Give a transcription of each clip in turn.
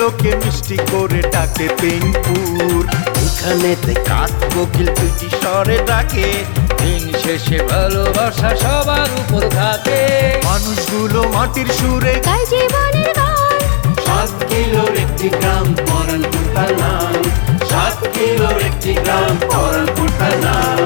লোকে মিষ্টি করে ডাকে পেনপুর। এখানেতে কাক কোকিল দুটি স্বরে ডাকে, দিন শেষে ভালোবাসা সবার উপর থাকে। মানুষগুলো মাটির সুরে গায় জীবনের গান। 7 কিলোর একটি গ্রাম পরানপুর তার নাম, 7 কিলোর একটি গ্রাম পরানপুর তার নাম।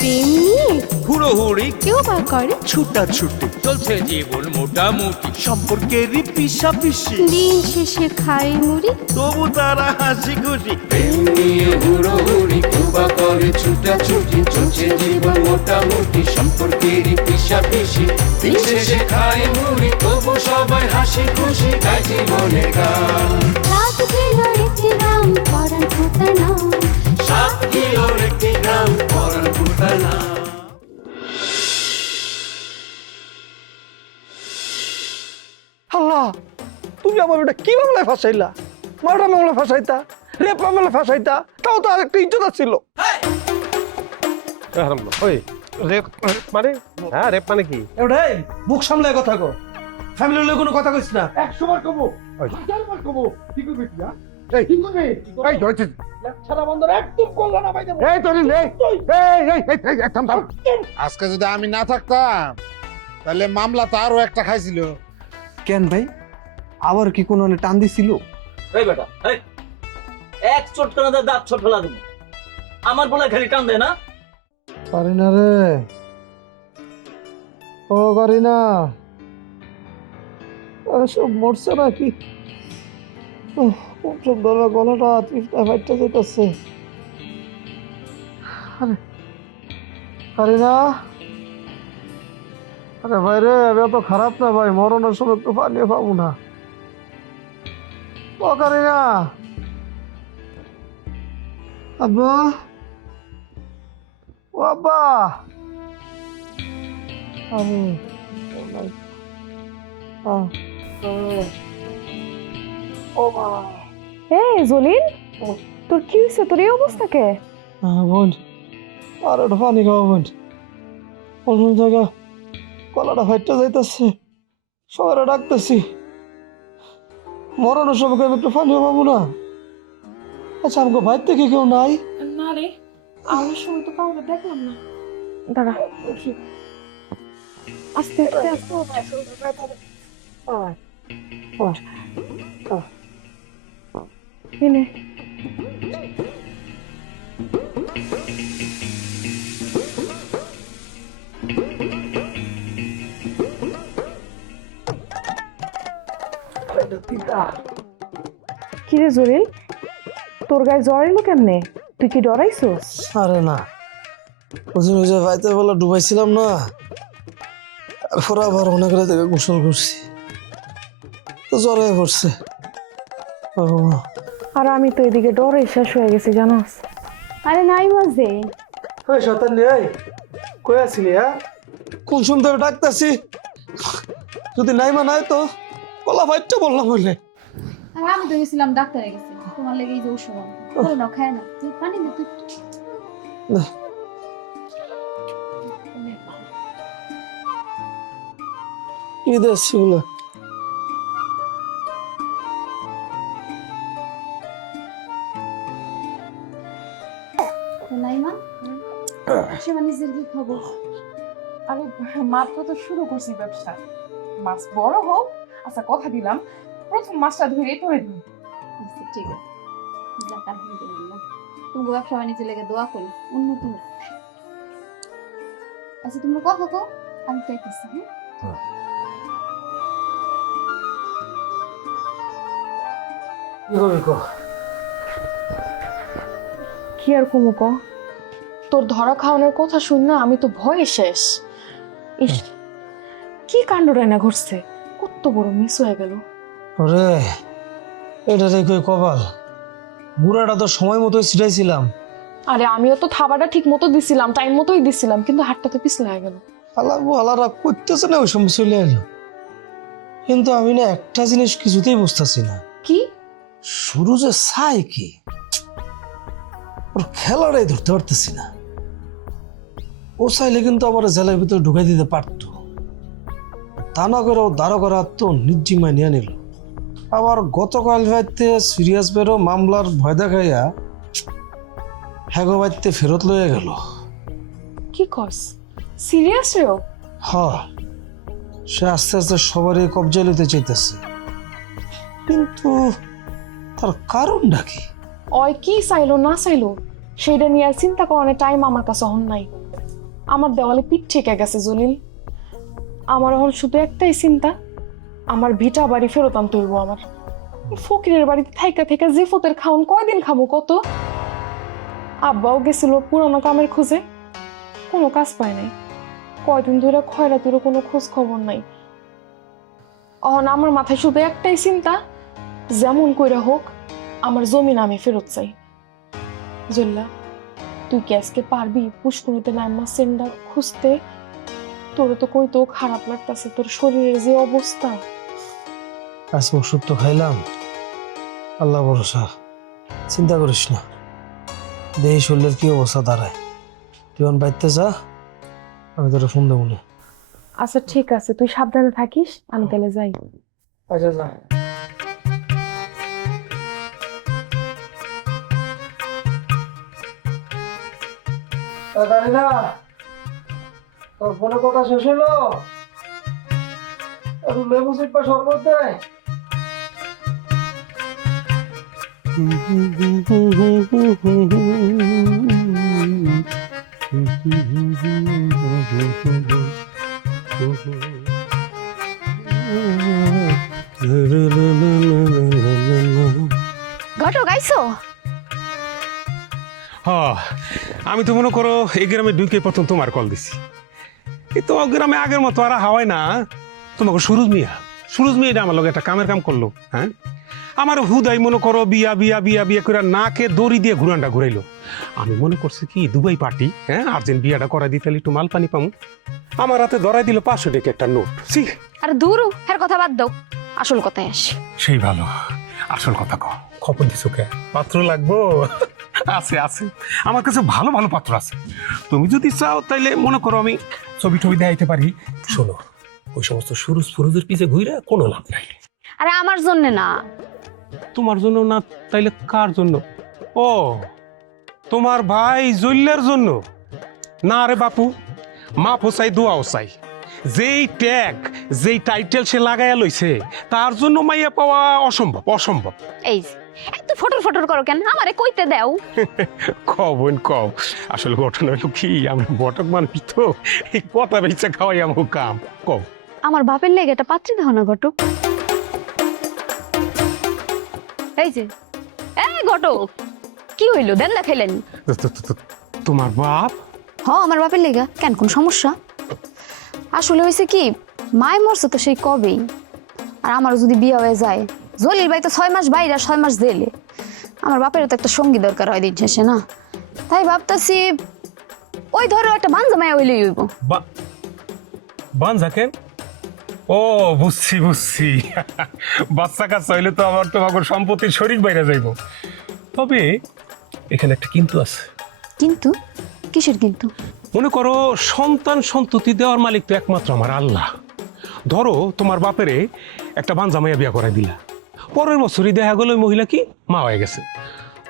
প্রেম নিয়ে হুড়োহুড়ি কেউ বা করে ছুটাছুটি, চলছে জীবন মোটামুটি, সম্পর্কেরই পিছাপিছি, দিন শেষে খাই মুড়ি। তবু তারা হাসি খুশি। প্রেম নিয়ে হুড়োহুড়ি কেউ বা করে ছুটাছুটি, চলছে জীবন মোটামুটি, সম্পর্কেরই পিছাপিছি, দিন শেষে খায় মুড়ি, তবু সবাই হাসি খুশি গায় জীবনের গান। 7 কিলোর একটি গ্রাম পরানপুর তার নাম। 7 কিলোর একটি গ্রাম পরানপুর তার নাম। আল্লাহ, তুমি আমার ওটা কি মামলায় ফাঁসাইলা? মার্ডার মামলায় ফাঁসাইতা, রেপ মামলায় ফাঁসাইতা, তাও তো আর একটা ইজ্জত ছিল। ওই রেপ মানে? হ্যাঁ, রেপ মানে কি? ওটাই মুখ সামলায় কথা কো, ফ্যামিলির লোক কোনো কথা কইস না। 100 বার কমো, 1000 বার কমো, কি করবি তুই? এই কি করবি? এই ধরছিস ছাড়া বন্ধ একদম করলা না ভাই দেব। এই তোরি লে, এই থাম থাম। আজকে যদি আমি না থাকতাম তাহলে মামলা তো আরো একটা খাইছিল। কেন ভাই, আবার কি কোনো টান দিছিল? এই বেটা, এই এক চটকানাতে দাঁত ছোট ফেলা দেবো। আমার বলে খালি টান দেয় না। পারি না রে, ও করি না, সব মরছে নাকি? সব ধরে গলাটা তৃষ্ণা ফাইটটা যেতেছে। পারি না, আরে ভাই রে, আমি অত খারাপ না ভাই, মরণের সময় একটু পানিও পাবো না। ও করি না, আব্বা, ও আব্বা, আমি ও মা। এই জলিল, তোর কি হয়েছে? তোর এই অবস্থা কে? বোন, আর একটা পানি খাওয়া বোন, অন্য জায়গা গলাটা ফাইটটা যাইতেছে, সবাই ডাকতেছি, মরানোর সময় আমি একটু পানিও পাবো না। আচ্ছা, আমাকে বাইর থেকে কেউ নাই? না রে, আমার সময় তো কাউকে দেখলাম না। দাঁড়া, আস্তে আস্তে আস্তে এনে কি রে জলিল, তোর গায়ে জ্বর এলো কেমনে? তুই কি ডরাইছস? আরে না, ওই যে বাইতে বলা ডুবাইছিলাম না, তারপর আবার অনেক রাত থেকে গোসল করছি, তো জ্বর হয়ে পড়ছে। আর আমি তো এদিকে ডরে শেষ হয়ে গেছি জানোস। আরে নাই মাঝে শতান নেই, কই আছিলি? হ্যাঁ, কোন সুন্দর ডাকতেছি, যদি নাই মা নাই তো কলা ফাইটটা বললাম বললে। আর আমি তো গেছিলাম ডাক্তারে গেছি, তোমার লেগে এই যে ওষুধ ধরে নাও, খায় না, তুই পানি দে তুই। কি দেখছি বলে নাইমা, সে নিজের কি খবর? আরে মাত্র তো শুরু করছি ব্যবসা, মাছ বড় হোক, আচ্ছা কথা দিলাম প্রথম মাছটা ধরে তোরে দিন। আচ্ছা ঠিক আছে, যাক আলহামদুলিল্লাহ, তোমাকে ব্যবসা বাণিজ্য লেগে দোয়া করি, উন্নত হোক। আচ্ছা তোমরা কথা কো, আমি চাইতেছি। হ্যাঁ, কি করবি কো? কি আর কমু ক, তোর ধরা খাওয়ানোর কথা শুন না আমি তো ভয়ে শেষ। ইস, কি কাণ্ডটাই না ঘটছে, কত বড় মিস হয়ে গেল। ওরে, এটা দেখো কপাল, বুড়াটা তো সময় মতো ছিটাইছিলাম। আরে আমিও তো থাবাটা ঠিক মতো দিছিলাম, টাইম মতোই দিছিলাম, কিন্তু হাতটা তো পিছলে হয়ে গেল। আলারা করতেছে না, ওই সময় চলে এলো। কিন্তু আমি না একটা জিনিস কিছুতেই বুঝতেছি না, কি শুরু যে চাই কি, ওর খেলাটাই ধরতে পারতেছি না। ও চাইলে কিন্তু আমার জেলের ভিতরে ঢুকাই দিতে পারতো, তা না করে ও দারোগার তো নির্জিমায় নিয়ে নিল। আবার গতকাল রাইতে সিরিয়াস বেরো মামলার ভয় দেখাইয়া হ্যাগো বাড়িতে ফেরত লইয়া গেল। কি কস? সিরিয়াস রেও? হ, সে আস্তে আস্তে সবারই কবজা লইতে চাইতেছে, কিন্তু তার কারণটা কি? ওই কি চাইলো না চাইলো সেইটা নিয়ে আর চিন্তা করানোর টাইম আমার কাছে হন নাই। আমার দেওয়ালে পিঠ ঠেকে গেছে জলিল। আমার এখন শুধু একটাই চিন্তা, আমার ভিটা বাড়ি ফেরত আনতে হইব। আমার ফকিরের বাড়িতে থাইকা থেকে যে ফতের খাওন কয়দিন খামো কত? আব্বাও গেছিল পুরানো কামের খোঁজে, কোনো কাজ পায় নাই। কয়দিন ধরে খয়রাতিরও কোনো খোঁজ খবর নাই। অহন আমার মাথায় শুধু একটাই চিন্তা, যেমন কইরা হোক আমার জমিন আমি ফেরত চাই। জল্লা, তুই কি আজকে পারবি পুষ্করিতে নাইমা সেন্ডা খুঁজতে? তোর তো কইতেও খারাপ লাগতেছে, তোর শরীরের যে অবস্থা। আজকে ওষুধ তো খাইলাম, আল্লাহ ভরসা, চিন্তা করিস না। দেহি শরীরের কি অবস্থা দাঁড়ায়, তুই বাইতে যা, আমি তোর ফোন দেবো না। আচ্ছা ঠিক আছে, তুই সাবধানে থাকিস, আমি তাহলে যাই। আচ্ছা যা। তোর ফোনে কথা শেষ হলো, লেবু সিটপা শরবত দেয়। ঘটক আইছো? আমি তো মনে করো এই গ্রামে ঢুকে প্রথম তোমার কল দিছি। এই তো গ্রামে আগের মতো আর হাওয়ায় না। তোমাকে সুরজ মিয়া আমার লগে একটা কামের কাম করলো। হ্যাঁ, আমার হুদাই মনে করো বিয়া বিয়া বিয়া বিয়া করে নাকে দড়ি দিয়ে ঘুরানটা ঘুরাইলো। আমি মনে করছি কি দুবাই পার্টি, হ্যাঁ, আর্জেন্ট বিয়াটা করাই দিতে একটু মাল পানি পামু। আমার হাতে ধরাই দিল 500 টাকা একটা নোট। আরে দূর, এর কথা বাদ দাও, আসল কথায় আসি। সেই ভালো, আসল কথা কও। খবর দিছো কে? পাত্র লাগবো? আছে আছে, আমার কাছে ভালো ভালো পাত্র আছে। তুমি যদি চাও তাইলে মনে করো আমি ছবি টবি দেখাইতে পারি। শোনো, ওই সমস্ত সুরুজের পিছে ঘুরে কোনো লাভ নাই। আরে আমার জন্য না। তোমার জন্য না তাইলে কার জন্য? ও, তোমার ভাই জল্লার জন্য? না রে বাপু, মাপ চাই, দোয়াও চাই। যেই ট্যাগ, যেই টাইটেল সে লাগাইয়া লইছে, তার জন্য মাইয়া পাওয়া অসম্ভব অসম্ভব। এই এত ফটর ফটর করো কেন? আমারে কইতে দাও। কও বোন কও, আসলে ঘটনা হলো কি, আমরা বটক মানুষ তো, এই কথা বেচা খাওয়াই আমার কাম। কও। আমার বাপের লেগে একটা পাত্রী দেখো না ঘটক। এই যে, এই ঘটক, কি হইলো? দেন দেখাইলেন? তোমার বাপ? হ্যাঁ, আমার বাপের লেগা। কেন, কোন সমস্যা? আসলে হয়েছে কি, মায় মরছে তো সেই কবেই। আর আমারও যদি বিয়ে হয়ে যায়, জলিল ভাই তো 6 মাস বাইরে আর 6 মাস জেলে, আমার বাপেরও তো একটা সঙ্গী দরকার হয় দিন শেষে, না? তাই ভাবতেছি ওই ধরো একটা বাঞ্জা মায়া হইলেই হইব। বাঞ্জা কেন? ও বুঝছি বুঝছি, বাচ্চা কাচ্চা হইলে তো আমার তোমার সম্পত্তির শরীর বাইরে যাইব। তবে এখানে একটা কিন্তু আছে। কিন্তু? কিসের কিন্তু? মনে করো সন্তান সন্ততি দেওয়ার মালিক তো একমাত্র আমার আল্লাহ। ধরো তোমার বাপেরে একটা বাঞ্জা মাইয়া বিয়া করাই দিলা, পরের বছরই দেখা গেল ওই মহিলা কি মা হয়ে গেছে,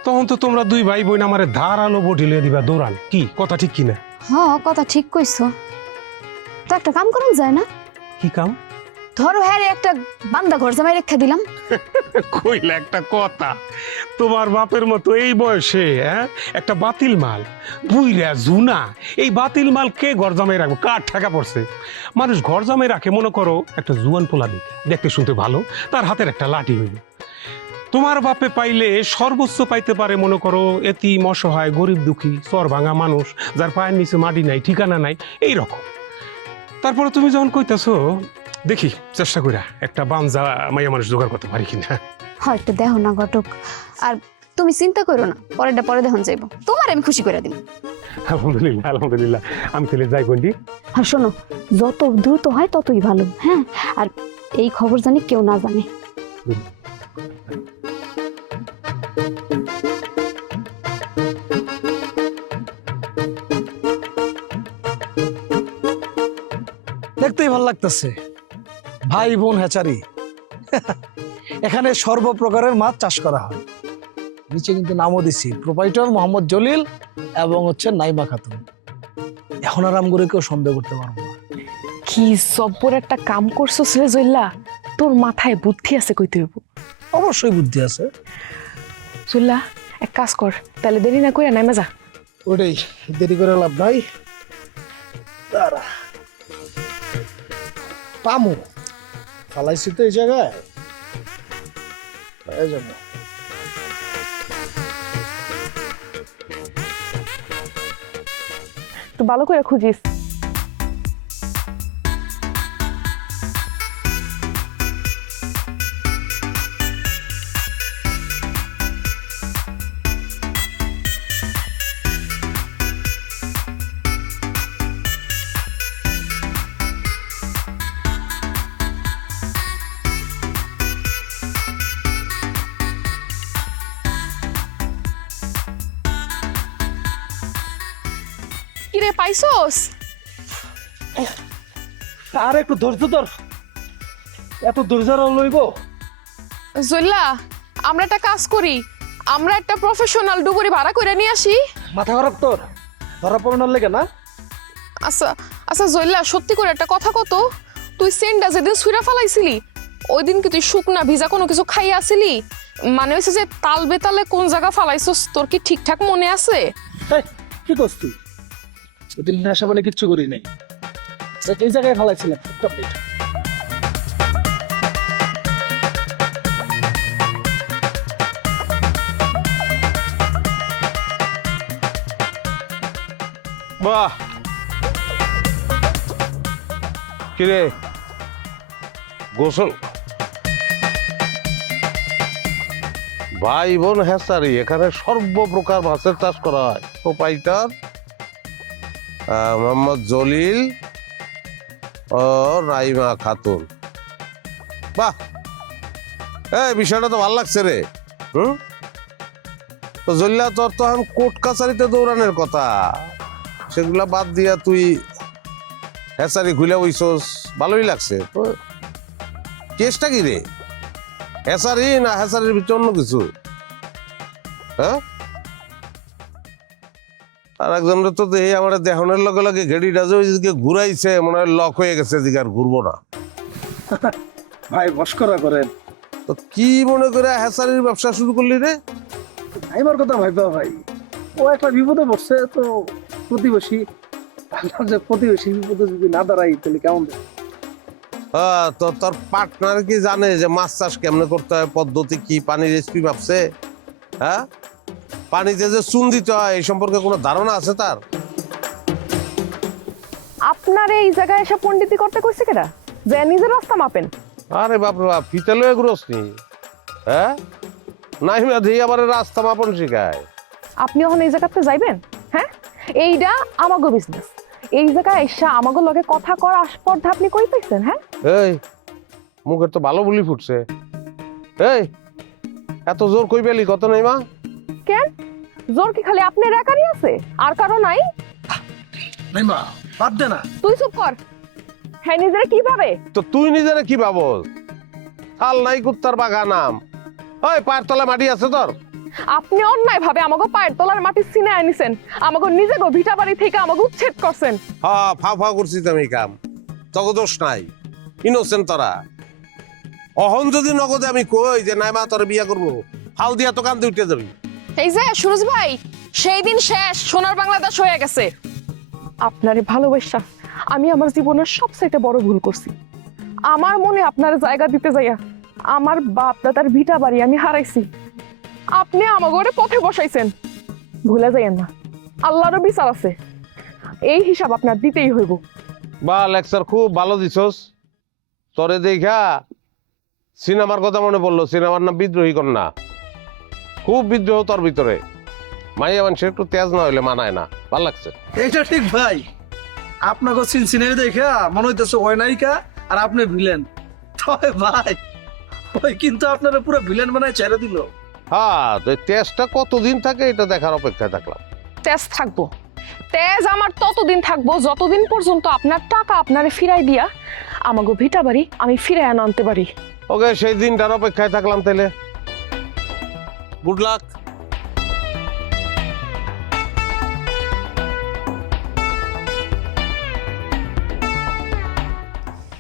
তখন তো তোমরা দুই ভাই বোন আমারে ধারালো বটি লইয়া দিবা দৌড়ান। কি কথা ঠিক কিনা? হ্যাঁ, কথা ঠিক কইছো। তো একটা কাম করুন যায় না? কি কাম? ধরো হ্যাঁ একটা বান্দা ঘর জামাই রেখে দিলাম। কইলা একটা কথা, তোমার বাপের মতো এই বয়সে একটা বাতিল মাল বুইরা জুনা, এই বাতিল মাল কে ঘর জামাই রাখবো? কার টাকা পড়ছে? মানুষ ঘর জামাই রাখে মনে করো একটা জুয়ান পোলা দেখতে শুনতে ভালো, তার হাতের একটা লাঠি হইল। তোমার বাপে পাইলে সর্বোচ্চ পাইতে পারে মনে করো এতিম, অসহায়, গরিব দুঃখী, চর ভাঙা মানুষ, যার পায়ের নিচে মাটি নাই, ঠিকানা নাই, এই রকম। তারপরে তুমি যখন কইতাছো, দেখি চেষ্টা কইরা একটা বাঞ্জা মাইয়া মানুষ জোগাড় করতে পারি কিনা। হয় একটু দেখো না ঘটক, আর তুমি চিন্তা করো না, পরেরটা পরে দেখুন যাইব, তোমার আমি খুশি করে দিব। আলহামদুলিল্লাহ আলহামদুলিল্লাহ, আমি তাহলে যাই বন্ডি। আর শোনো, যত দ্রুত হয় ততই ভালো, হ্যাঁ? আর এই খবর জানি কেউ না জানে। লাগতেছে, ভাই বোন হ্যাচারি। এখানে সর্বপ্রকারের মাছ চাষ করা হয়। নিচে কিন্তু নামও দিছি, প্রোপাইটর মোহাম্মদ জলিল এবং হচ্ছে নাইমা খাতুন। এখন আর আমগুলো কেউ সন্দেহ করতে পারবো না। কি জব্বর একটা কাম করছস রে জল্লা, তোর মাথায় বুদ্ধি আছে কইতে হইব। অবশ্যই বুদ্ধি আছে। জল্লা এক কাজ কর, তাহলে দেরি না কইরা নাইমা যা। ওটাই, দেরি করে লাভ নাই। দাঁড়া, পামু ফালাইছি তো এই জায়গায়, এই জন্য। একটু ভালো করে খুঁজিস। কিরে পাইছস? আর একটু ধৈর্য ধর, এত ধৈর্য লইব? জল্লা আমরা একটা কাজ করি, আমরা একটা প্রফেশনাল ডুবুরি ভাড়া করে নিয়ে আসি। মাথা খারাপ তোর? ধরা পড়ানোর লেগে না? আচ্ছা আচ্ছা জল্লা, সত্যি করে একটা কথা কত, তুই সেন্ডা যেদিন সুইরা ফালাইছিলি ওই দিন কি তুই শুকনা ভিজা কোনো কিছু খাইয়া আসিলি? মানে হয়েছে যে তাল বেতালে কোন জায়গা ফালাইছস তোর কি ঠিকঠাক মনে আছে? কি করছ তুই? ওদিন নেশা বলে কিচ্ছু করি নাই, এই জায়গায় ফালাইছিলাম। বাহ, কিরে গোসল? ভাই বোন হ্যাসারি, এখানে সর্বপ্রকার মাছের চাষ করা হয়। প্রোপাইটার মোহাম্মদ জলিল ও নাইমা খাতুন। বাহ, এই বিষয়টা তো ভালো লাগছে রে। তো জলিলা, তোর তো এখন কোর্ট কাছারিতে দৌড়ানোর কথা, সেগুলা বাদ দিয়া তুই হ্যাচারি খুলে বইছস, ভালোই লাগছে। তো কেসটা কি রে? হ্যাচারি না হ্যাচারির ভিতরে অন্য কিছু? হ্যাঁ, আর একজনের তো দেখি আমার দেহনের লগে লগে ঘেড়িটা যে ঘুরাইছে, মনে হয় লক হয়ে গেছে, দিকে আর ঘুরবো না। ভাই মস্করা করেন তো কি মনে করে হ্যাচারির ব্যবসা শুরু করলি রে? আমার কথা ভাইবা ভাই, ও একটা বিপদে পড়ছে তো প্রতিবেশী, যে প্রতিবেশী বিপদে যদি না দাঁড়াই তাহলে কেমন? হ্যাঁ, তো তোর পার্টনার কি জানে যে মাছ চাষ কেমনে করতে হয়, পদ্ধতি কি, পানির রেসিপি ভাবছে? হ্যাঁ, পানিতে যে চুন দিতে হয় এই সম্পর্কে কোনো ধারণা আছে তার? আপনার এই জায়গায় এসে পণ্ডিতি করতে কইছে কেডা যে নিজের রাস্তা মাপেন? আরে বাপ রে বাপ, ফিতে লয়ে ঘুরোসনি? হ্যাঁ, নাই মেধি আবার রাস্তা মাপন শিখায়। আপনি এখন এই জায়গাতে যাইবেন? হ্যাঁ, এইটা আমাগো বিজনেস, এই জায়গায় এসে আমাগো লগে কথা করা আসপর্ধা আপনি কই পাইছেন? হ্যাঁ, এই মুখের তো ভালো বুলি ফুটছে। এই এত জোর কই পেলি? কত নেই মা? কেন জোর কি খালি আপনার একারই আছে, আর কারো নাই? নাই মা, বাদ দে না। তুই চুপ কর। হ্যাঁ, নিজেরা কিভাবে? তো তুই নিজেরা কি ভাবস? হাল নাই কুত্তার বাগা নাম। ওই পায়ের তলায় মাটি আছে তোর? আপনি অন্যায় ভাবে আমাগো পায়ের তলার মাটি ছিনে আনিছেন, আমাগো নিজেগো ভিটা বাড়ি থেকে আমাগো উচ্ছেদ করছেন। হ্যাঁ, ফাও ফাও করছিস আমি কাম, তখন দোষ নাই, ইনোসেন্ট তোরা। অহন যদি নগদে আমি কই যে নাই মা তোর বিয়া করবো, হাল দিয়া তো কান্দে উঠে যাবি। এই যে সুরজ ভাই, সেই দিন শেষ, সোনার বাংলাদেশ হয়ে গেছে। আপনারে ভালোবাসা আমি আমার জীবনের সবচাইতে বড় ভুল করছি। আমার মনে আপনার জায়গা দিতে যাইয়া আমার বাপ দাদার ভিটা বাড়ি আমি হারাইছি। আপনি আমাগরে পথে বসাইছেন, ভুলে যাইয়েন না, আল্লাহরও বিচার আছে, এই হিসাব আপনার দিতেই হইব। বা লেকচার খুব ভালো দিছস। তোরে দেখা সিনেমার কথা মনে পড়লো, সিনেমার নাম বিদ্রোহী কন্যা। খুব বিদ্রোহ তোর ভিতরে, মাইয়া মানুষের একটু তেজ না হইলে মানায় না। ভাল লাগছে। এইটা ঠিক ভাই, আপনাকে সিনসিনারি দেখা মনে হইতেছে ওই নায়িকা আর আপনি ভিলেন। তবে ভাই ওই কিন্তু আপনারা পুরো ভিলেন বানায় ছেড়ে দিল। হ্যাঁ, তো তেজটা কতদিন থাকে এটা দেখার অপেক্ষায় থাকলাম। তেজ থাকবো, তেজ আমার ততদিন থাকবো যতদিন পর্যন্ত আপনার টাকা আপনারে ফিরাই দিয়া আমাগো ভিটা বাড়ি আমি ফিরে আনতে পারি। ওকে, সেই দিনটার অপেক্ষায় থাকলাম তাহলে। Good luck.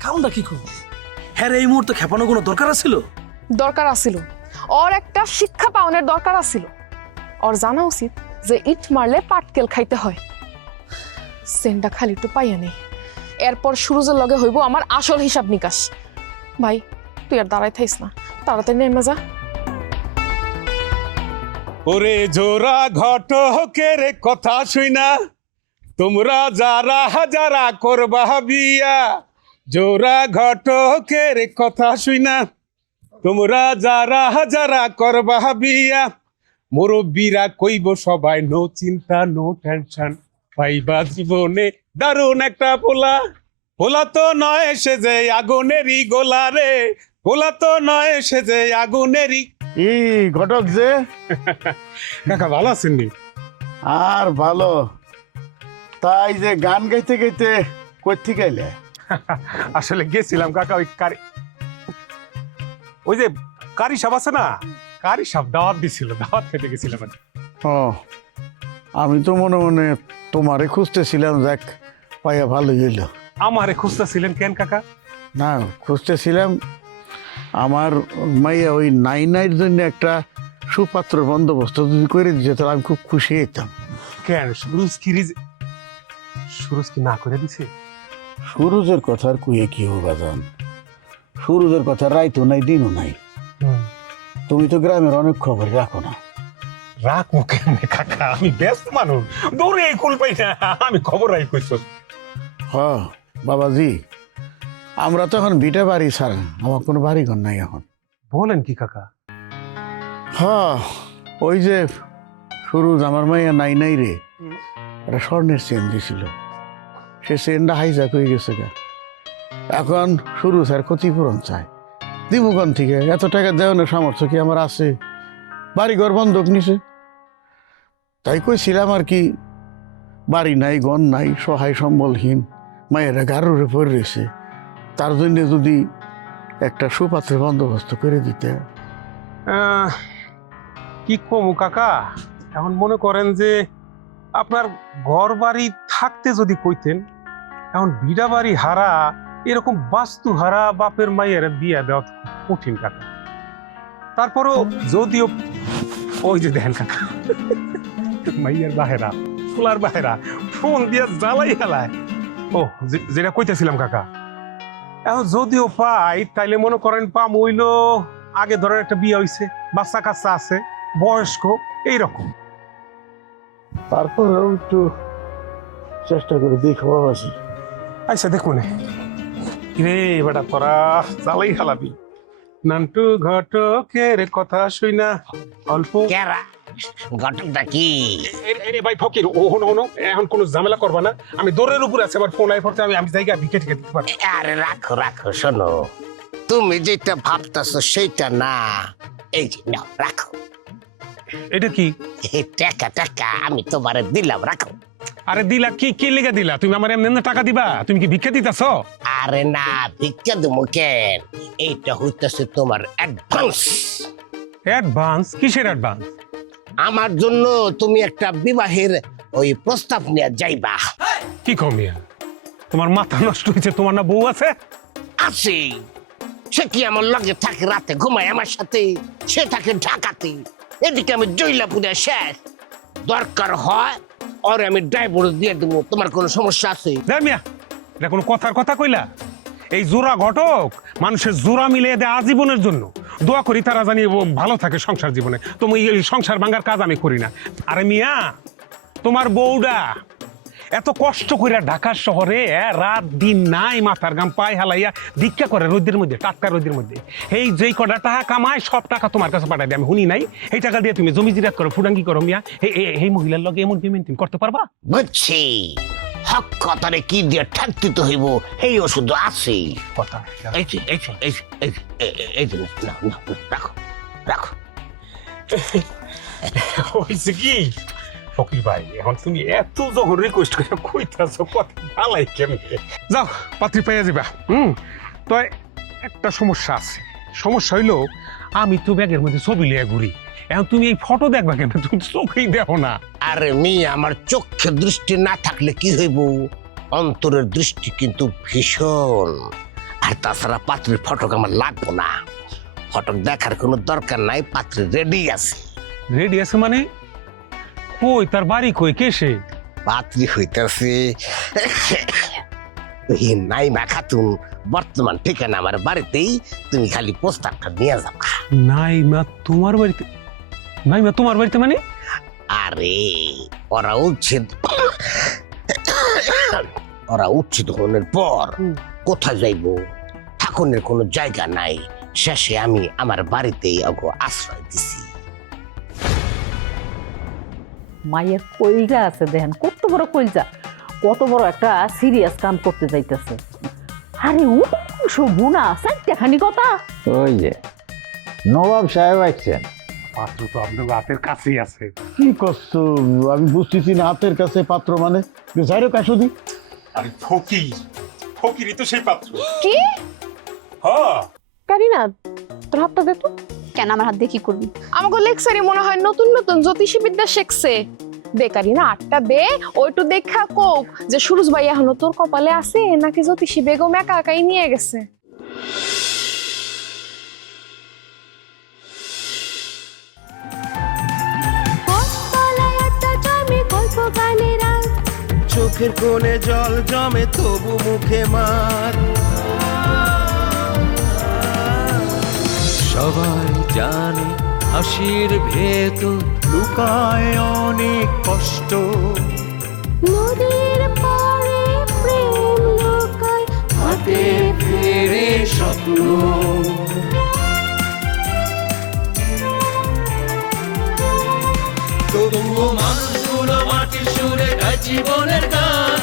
কামটা কি করবো? হ্যাঁ এই মুহূর্তে খেপানো কোনো দরকার ছিল? দরকার আছিল, ওর একটা শিক্ষা পাওনের দরকার আছিল। ওর জানা উচিত যে ইট মারলে পাটকেল খাইতে হয়। সেন্টটা খালি একটু পাইয়া নেই, এরপর সুরজের লগে হইব আমার আসল হিসাব নিকাশ। ভাই তুই আর দাঁড়াই থাইস না, তাড়াতাড়ি নেমে যা। ওরে জোড়া ঘটকের কথা শুইনা তোমরা যারা যারা করবা বিয়া, জোড়া ঘটকের কথা শুইনা তোমরা যারা যারা করবা বিয়া, মুরব্বীরা কইব সবাই নো চিন্তা নো টেনশন, পাইবা জীবনে দারুণ একটা পোলা। পোলা তো নয় সে যে আগুনেরই গোলা রে, পোলা তো নয় সে যে আগুনেরই। ঘটক যে কাকা ভালো আছেন নি? আর ভালো। তাই যে গান গাইতে গাইতে কই গাইলে? আসলে গেছিলাম কাকা ওই যে কারি সাহেব আছে না, কারি সাহেব দাওয়াত দিছিল, দাওয়াত খেতে গেছিলাম। ও, আমি তো মনে মনে তোমারে খুঁজতেছিলাম, যাক পাইয়া ভালো হইল। আমারে খুঁজতেছিলেন কেন কাকা? না, খুঁজতেছিলাম আমার মাইয়া ওই নাইনাইয়ের জন্য একটা সুপাত্র বন্দোবস্ত যদি করে দিতে তাহলে আমি খুব খুশি হইতাম। কেন সুরজ কি না করে দিছে? সুরজের কথা আর কুয়ে কি হোক জান, সুরজের কথা রাইতো নাই দিনও নাই। তুমি তো গ্রামের অনেক খবর রাখো না। রাখবো কেমনে কাকা, আমি ব্যস্ত মানুষ, দৌড়ে কুল পাই না, আমি খবর রাই কইছ। হ বাবাজি, আমরা তো এখন ভিটা বাড়ি ছাড়া আমার কোনো বাড়ি ঘর নাই এখন। বলেন কি কাকা? হ্যাঁ, ওই যে সুরজ আমার মাইয়া নাই নাই রে একটা স্বর্ণের চেন দিছিল, সে চেনটা হাইজাক হয়ে গেছে গা। এখন সুরজ আর ক্ষতিপূরণ চায়, দিবুগণ থেকে এত টাকা দেওয়ানোর সামর্থ্য কি আমার আছে? বাড়িঘর বন্ধক নিছে। তাই কইছিলাম আর কি, বাড়ি নাই গন নাই, সহায় সম্বলহীন মায়েরা গারুরে পড়ে রয়েছে, তার জন্য যদি একটা সুপাত্রের বন্দোবস্ত করে দিতে। কি কমু কাকা, এখন মনে করেন যে আপনার ঘর বাড়ি থাকতে যদি কইতেন, এখন ভিড়া বাড়ি হারা এরকম বাস্তু হারা বাপের মায়ের বিয়া দেওয়া কঠিন কাকা। তারপরও যদিও ওই যে দেখেন কাকা, মাইয়ের বাহেরা ফুলার বাহেরা ফোন দিয়া জ্বালাই হেলায়। ও যেটা কইতেছিলাম কাকা, এখন যদিও পাই তাইলে মনে করেন পাম হইল আগে ধরেন একটা বিয়ে হইছে, বাচ্চা কাচ্চা আছে, বয়স্ক এইরকম। তারপরেও একটু চেষ্টা করে দেখো বাবাজি। আচ্ছা দেখুন রে বেটা, তোরা জ্বালাই হেলাবি। নান্টু ঘটকের কথা শুই না অল্প ঘটকটা কি? ভাই ফকির, ওহনো ওহনো এখন কোনো ঝামেলা করবা না, আমি দৌড়ের উপরে আছে, আবার ফোন আই পড়তে আমি জায়গা ভিকে ঠেকে দিতে পারবো। আরে রাখো রাখো, শোনো তুমি যেটা ভাবতেছো সেইটা না, এই যে নাও রাখো। এটা কি? টাকা টাকা আমি তোমারে দিলাম, রাখো। আরে দিলা কি কি লেগে দিলা? তুমি আমার এমনি টাকা দিবা? তুমি কি ভিক্ষা দিতেছ? আরে না, ভিক্ষা দেবো কেন, এইটা হইতেছে তোমার অ্যাডভান্স। অ্যাডভান্স? কিসের অ্যাডভান্স? আমার জন্য তুমি একটা বিবাহের ওই প্রস্তাব নিয়ে যাইবা। কি কমিয়া, তোমার মাথা নষ্ট হয়েছে? তোমার না বউ আছে? আছে, সে কি আমার লগে থাকে, রাতে ঘুমায় আমার সাথে, সে থাকে ঢাকাতে, এদিকে আমি জৈলাপুরে শেষ। দরকার হয় আর আমি ড্রাইভার দিয়ে দেবো, তোমার কোনো সমস্যা আছে? মিয়া, এটা কোনো কথার কথা কইলা? এই জোড়া ঘটক মানুষের জোড়া মিলিয়ে দেয় আজীবনের জন্য। দোয়া করি তারা জানি ভালো থাকে সংসার জীবনে। তুমি এই সংসার ভাঙার কাজ আমি করি না। আরে মিয়া, তোমার বউডা এত কষ্ট করে ঢাকার শহরে রাত দিন নাই মাথার গাম পায়ে হালাইয়া ভিক্ষা করে রোদের মধ্যে, টাটকা রোদের মধ্যে। এই যেই কটা টাকা কামায় সব টাকা তোমার কাছে পাঠাই দিই, আমি শুনি নাই? এই টাকা দিয়ে তুমি জমি জিরাত করো, ফুডাঙ্গি করো মিয়া। এই মহিলার লগে এমন মেনটেন করতে পারবা? বুঝছি, হক কথারে কি দিয়ে ঠাকতে তো হইব, এই ওষুধ আছে কথা। এই যে এই যে এই যে এই যে রাখো রাখো। হয়েছে কি ফকির ভাই এখন তুমি এত যখন রিকোয়েস্ট করে কইতাছো কথা ভালাই কেমনে যাও পাত্রী পাইয়া যাবা তো একটা সমস্যা আছে সমস্যা হইলো আমি তো ব্যাগের মধ্যে ছবি লিয়ে ঘুরি এখন তুমি এই ফটো দেখবা কেন তুমি চোখেই দেখো না আরে মেয়ে আমার চোখের দৃষ্টি না থাকলে কি হইব অন্তরের দৃষ্টি কিন্তু ভীষণ আর তাছাড়া পাত্রীর ফটক আমার লাগবো না ফটক দেখার কোনো দরকার নাই পাত্রী রেডি আছে রেডি আছে মানে কই তার বাড়ি কই কে সে পাত্রী হইতেছে নাইমা খাতুন বর্তমান ঠিকানা আমার বাড়িতেই তুমি খালি প্রস্তাবটা নিয়ে যাবা নাইমা তোমার বাড়িতে নাইমা তোমার বাড়িতে মানে আরে ওরা উচ্ছেদ হওয়ার পর কোথায় যাইব ঠাকুরের কোনো জায়গা নাই শেষে আমি আমার বাড়িতেই আশ্রয় দিছি মায়ের কইলজা আছে দেখেন কত বড় কইলজা কত বড় একটা সিরিয়াস কাম করতে যাইতেছে আরে বুনা চারটা খানি কথা ওই যে নবাব সাহেব আইছেন পাত্র তো আপনার হাতের কাছেই আছে কি করছো আমি বুঝতেছি না হাতের কাছে পাত্র মানে যাইরো কাশো দি আরে ফকিরই তো সেই পাত্র কি হ্যাঁ কারিনা তোর হাতটা দে তো কেন আমার হাত দিয়ে কি করবি আমাকে লেকচারে মনে হয় নতুন নতুন জ্যোতিষী বিদ্যা শিখছে দে কারিনা আটটা দে ওইটু দেখা কোক যে সুরজ ভাই এখনো তোর কপালে আছে নাকি জ্যোতিষী বেগম একা একাই নিয়ে গেছে চোখের কোণে জল জমে তবু মুখে মার সবাই জানে হাসির ভেতর লুকায় অনেক কষ্ট নদীর পাড়ে প্রেম লুকায় হাতে ফেরে স্বপ্ন তবুও মানুষগুলো মাটির সুরে গায় জীবনের গান